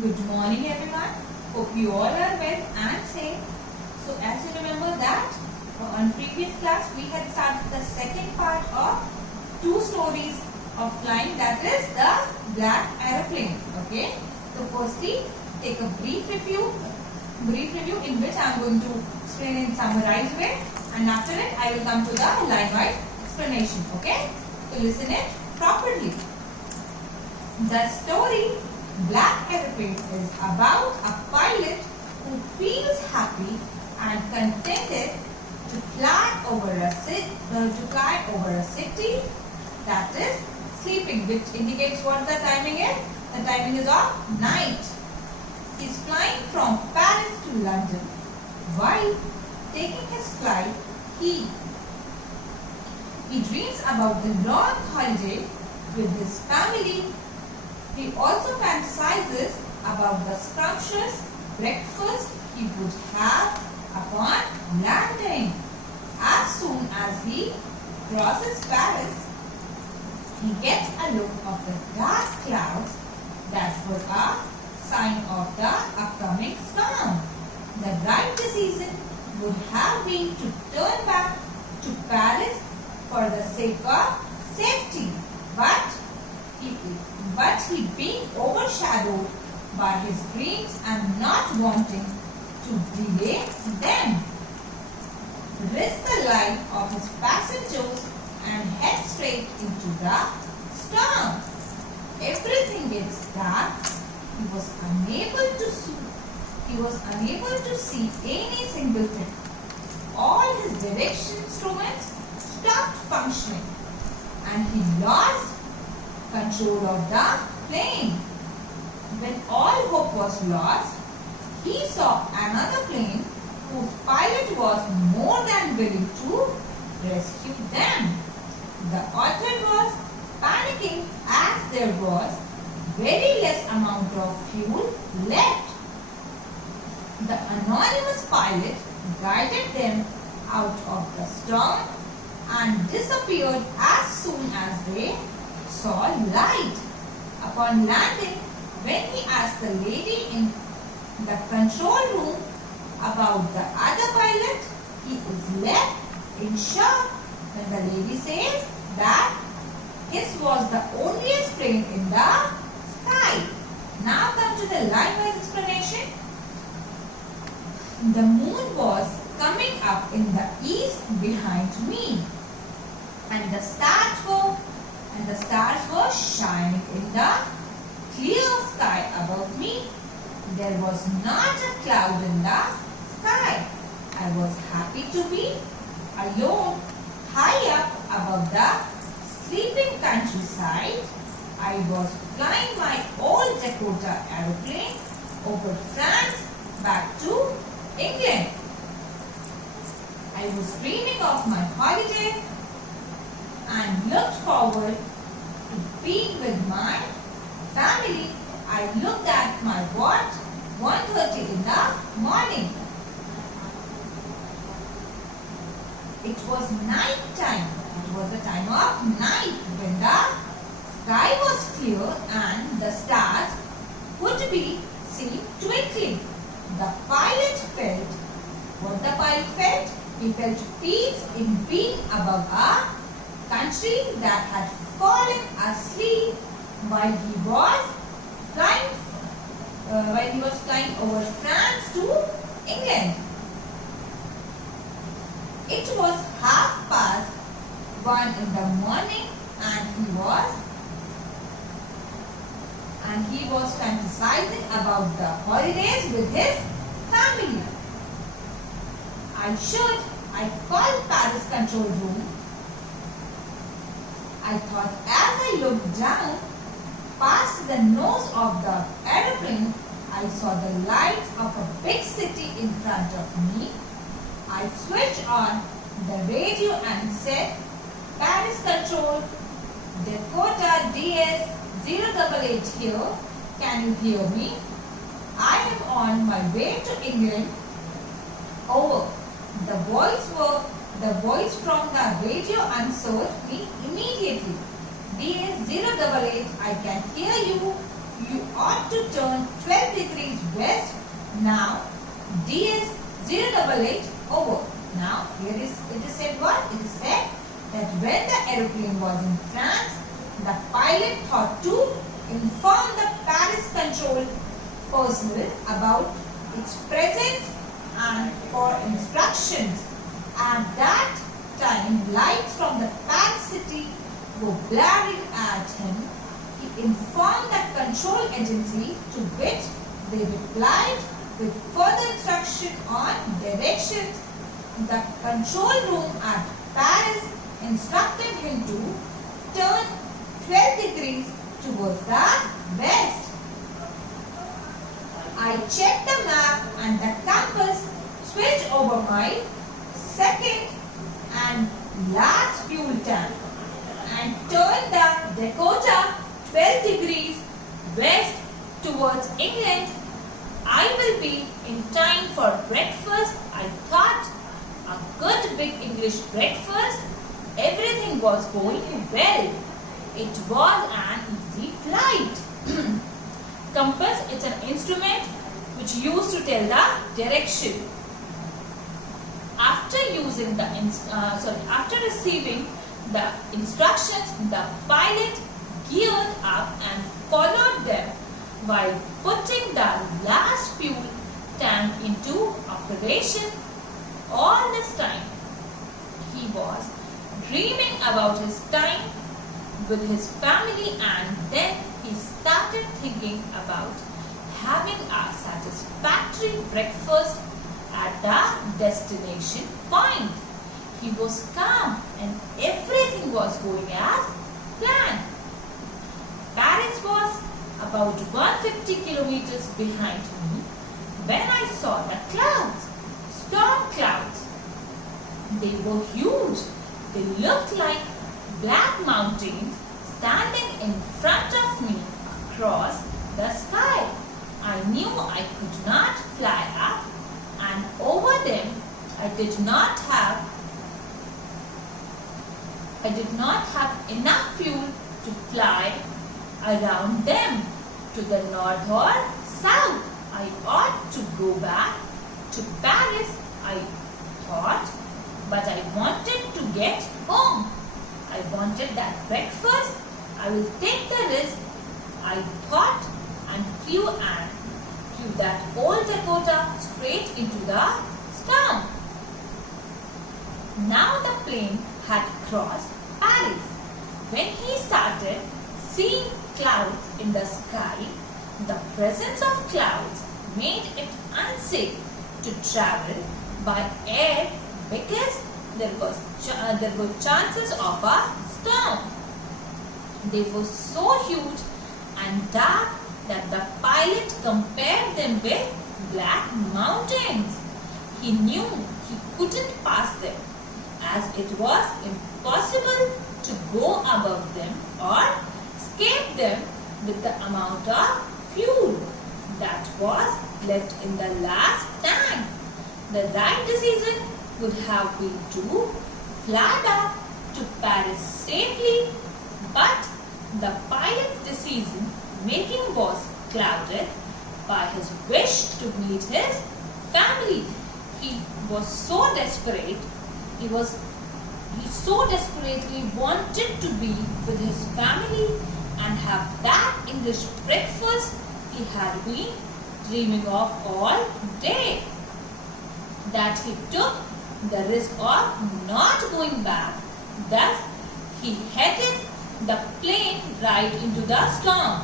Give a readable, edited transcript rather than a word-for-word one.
Good morning everyone. Hope you all are well and safe. So as you remember that on previous class we had started the second part of two stories of flying, that is the black aeroplane. Okay. So firstly take a brief review in which I am going to explain in summarized way, and after it I will come to the line-wise explanation. Okay. So listen it properly. The story Black Aeroplane is about a pilot who feels happy and contented to fly over a city that is sleeping, which indicates what the timing is. The timing is of night. He is flying from Paris to London. While taking his flight, he dreams about the long holiday with his family. He also fantasizes about the scrumptious breakfast he would have upon landing. As soon as he crosses Paris, he gets a look of the dark clouds that were a sign of the upcoming storm. The right decision would have been to turn back to Paris for the sake of safety, but he being overshadowed by his dreams and not wanting to delay them, risk the life of his passengers and head straight into the storm. Everything gets dark. He was unable to see any single thing. All his direction instruments stopped functioning and he lost control of the plane. When all hope was lost, he saw another plane whose pilot was more than willing to rescue them. The author was panicking as there was very less amount of fuel left. The anonymous pilot guided them out of the storm and disappeared as soon as they saw light. Upon landing, when he asked the lady in the control room about the other pilot, he is left in shock when the lady says that his was the onlyest plane in the sky. Now come to the line-wise explanation. The moon was coming up in the east behind me, and the stars were shining in the clear sky above me. There was not a cloud in the sky. I was happy to be alone, high up above the sleeping countryside. I was flying my old Dakota aeroplane over France back to England. I was dreaming of my holiday and looked forward to being with my family. I looked at my watch, 1:30 in the morning. It was night time. It was the time of night when the sky was clear and the stars could be seen twinkling. The pilot felt what the pilot felt. He felt peace in being above a country that had fallen asleep while he was flying over France to England. It was 1:30 in the morning and he was fantasizing about the holidays with his family. I called Paris control room. I thought as I looked down past the nose of the aeroplane, I saw the lights of a big city in front of me. I switched on the radio and said, Paris control, Dakota DS 088 here. Can you hear me? I am on my way to England. Over. The voice from the radio answered me immediately. DS 088, I can hear you. you ought to turn 12 degrees west. Now, D is 088 over. Now, here it is said what? It is said that when the aeroplane was in France, the pilot thought to inform the Paris control personnel about its presence and for instructions. At that time, lights from the Paris city were blaring at him. He informed the control agency, to which they replied with further instruction on directions. The control room at Paris instructed him to turn 12 degrees towards the west. I checked the map and the compass, switched over my second and last fuel tank, and turned the Dakota 12 degrees west towards England. I will be in time for breakfast. I thought, a good big English breakfast. Everything was going well. It was an easy flight. Compass, it's an instrument which used to tell the direction. After receiving the instructions, the pilot geared up and followed them while putting the last fuel tank into operation. All this time, he was dreaming about his time with his family, and then he started thinking about having a satisfactory breakfast at the destination point. He was calm and everything was going as planned. Paris was about 150 kilometers behind me when I saw the clouds, storm clouds. They were huge. They looked like black mountains standing in front of me across the sky. I knew I could not fly up, and over them I did not have enough fuel to fly around them to the north or south. I ought to go back to Paris, I thought, but I wanted to get home. I wanted that breakfast. I will take the risk, I thought, and flew that old Dakota straight into the storm. Now the plane had crossed Paris. When he started seeing clouds in the sky, the presence of clouds made it unsafe to travel by air because there were chances of a storm. They were so huge and dark that the pilot compared them with black mountains. He knew he couldn't pass them, as it was impossible to go above them or escape them with the amount of fuel that was left in the last tank. The right decision would have been to fly back to Paris safely, but the pilot's decision making was clouded by his wish to meet his family. He was so desperate. He so desperately wanted to be with his family and have that English breakfast he had been dreaming of all day, that he took the risk of not going back. Thus, he headed the plane right into the storm.